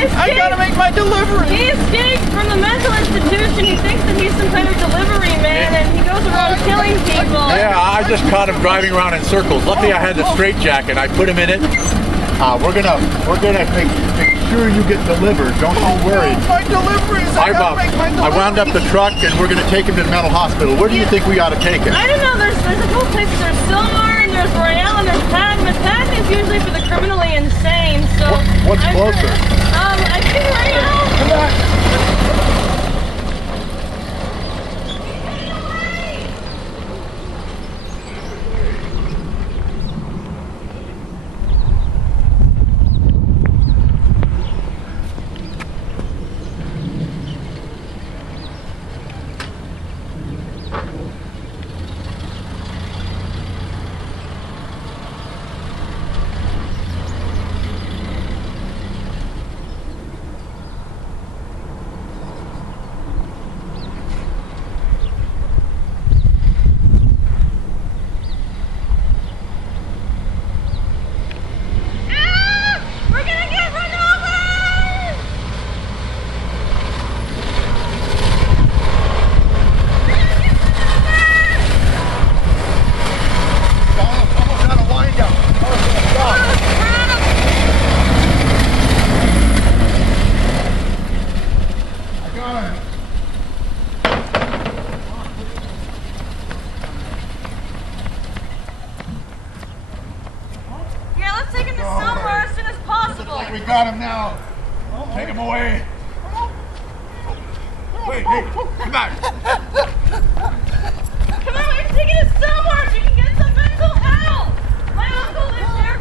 I gotta make my delivery. He escaped from the mental institution. He thinks that he's some kind of delivery man, and he goes around killing people. Yeah, I just caught him driving around in circles. Luckily, I had the straitjacket. I put him in it. We're gonna make sure you get delivered. Don't you worry. My deliveries. I wound up the truck, and we're gonna take him to the mental hospital. Where do you think we ought to take him? I don't know. There's a couple places. There's Silmar and there's Royale and there's Patton. But Patton is usually for the criminally insane. So what's closer? I think Royale. Come on. We got him now. Take him away. Wait, hey, come back. Come on, we're taking it somewhere so you can get some mental help. My uncle is there